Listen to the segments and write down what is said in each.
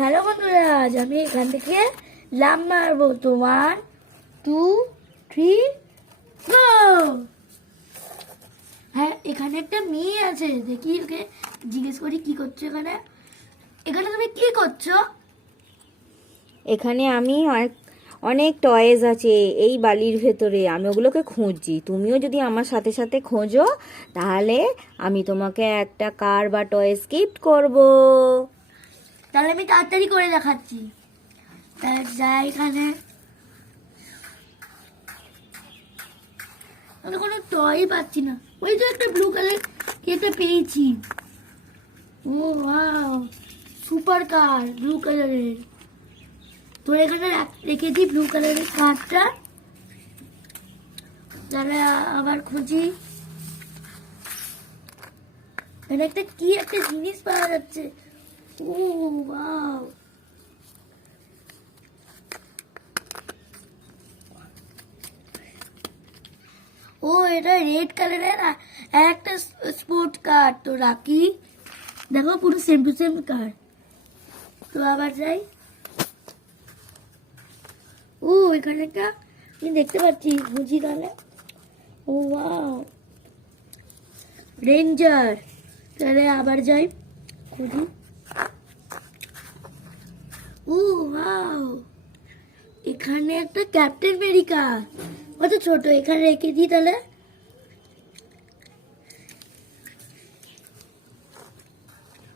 Hello বন্ধুরা, আজ আমি এখান থেকে লাভ মারবো। তোমার টু থ্রি হ্যাঁ এখানে একটা মেয়ে আছে। দেখি ওকে জিজ্ঞেস করি, কি করছ এখানে? এখানে তুমি কি করছ? এখানে আমি অনেক অনেক টয়েজ আছে এই বালির ভেতরে। আমি ওগুলোকে খুঁজছি। তুমিও যদি আমার সাথে সাথে খোঁজো, তাহলে আমি তোমাকে একটা কার বা টয়েস গিফট করব। তাহলে আমি তাড়াতাড়ি করে দেখাচ্ছি। তাহলে যাই এখানে। কোনো টয় পাচ্ছি না। ওই তো একটা ব্লু কালার এটা পেয়েছি। ও সুপার কার ব্লু কালারের তো এখানে রেখেছি ব্লু কালারের কারটা তাহলে আবার খুঁজি। এটা একটা কি একটা জিনিস পাওয়া যাচ্ছে। ও ওয়াও ও এটা রেড কালারের আর একটা স্পোর্ট কার তো রাখি দেখো পুরো সেম টু সেম কার তো আবার যাই ও এখানে একটা আমি দেখতে পাচ্ছি বুঝি তাহলে ও ওয়াও রেঞ্জার তাহলে আবার যাই খুঁজি ও, ওয়াও। এখানে একটা ক্যাপ্টেন আমেরিকা। কত ছোট, এখানে রেখে দিই তাহলে।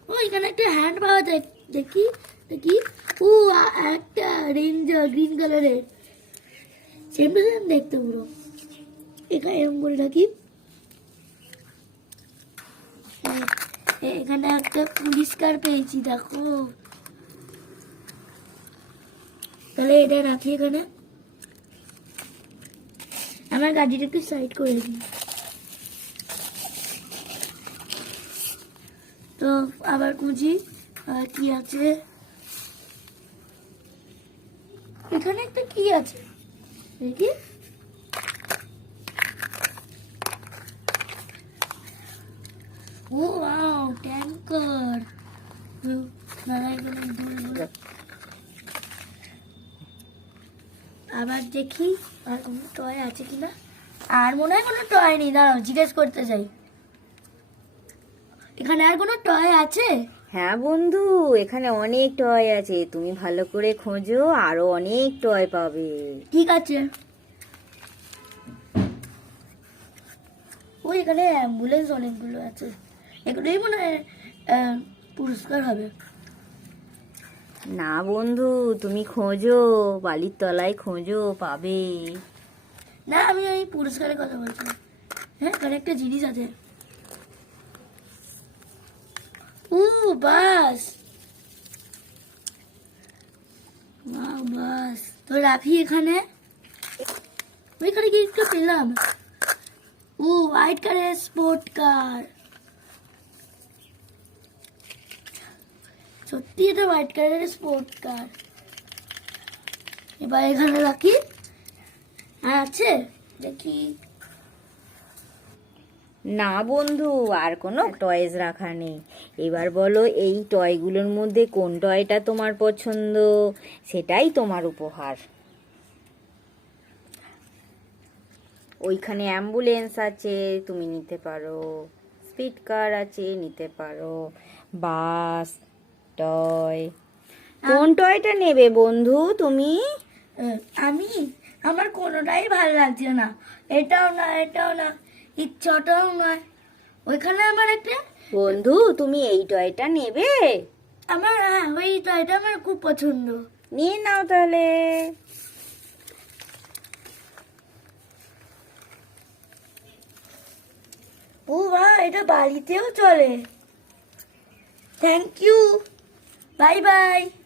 ও, এখানে একটা হ্যান্ড পাওয়া যায়। দেখি দেখি। ও একটা রেঞ্জার গ্রিন কালারের সেম সেম দেখতে পুরো। এখানে এরকম করে রাখি। এ- এখানে একটা পুলিশ কার পেয়েছি, দেখো। তাহলে এটা রাখি এখানে। আমার গাড়িটা একটু সাইড করে দিই। তো আবার খুঁজি কি আছে? এখানে একটা কি আছে? দেখি। ও ট্যাঙ্কার এখানে আবার দেখি আর কোনো টয় আছে কি না আর মনে হয় কোনো টয় নেই দাঁড়াও জিজ্ঞেস করতে যাই এখানে আর কোনো টয় আছে? হ্যাঁ বন্ধু এখানে অনেক টয় আছে তুমি ভালো করে খোঁজো আরও অনেক টয় পাবে। ঠিক আছে। ওই এখানে অ্যাম্বুলেন্স অনেকগুলো আছে। এগুলোই মনে হয় পুরস্কার হবে। না বন্ধু, তুমি খোঁজো, বালির তলায় খোঁজো, পাবে। না, আমি ওই পুরস্কারের কথা বলছি। হ্যাঁ এখানে একটা জিনিস আছে। ও, বাস। বাস। তো রাখি এখানে? ওইখানে কি পেলাম। ও, হোয়াইট কালারের স্পোর্ট কার। সত্যি এটা হোয়াইট কালারের স্পোর্ট কার। এবার এখানে রাখি। আর আছে? দেখি। না বন্ধু, আর কোনো টয়েস রাখা নেই। এবার বলো, এই টয়গুলোর মধ্যে কোন টয়টা তোমার পছন্দ? সেটাই তোমার উপহার। ওইখানে অ্যাম্বুলেন্স আছে, তুমি নিতে পারো। স্পিড কার আছে, নিতে পারো। বাস টয়। কোন টয়টা নেবে বন্ধু তুমি? আমি? আমার কোনোটাই ভালো লাগছে না। এটাও না এটাও না ইচ্ছাটাও নয়। ওইখানে আমার একটা বন্ধু তুমি এই টয়টা নেবে? আমার হ্যাঁ ওই এটা আমার খুব পছন্দ। নিয়ে নাও তাহলে। ও বা এটা বাড়িতেও চলে। Thank you 拜拜。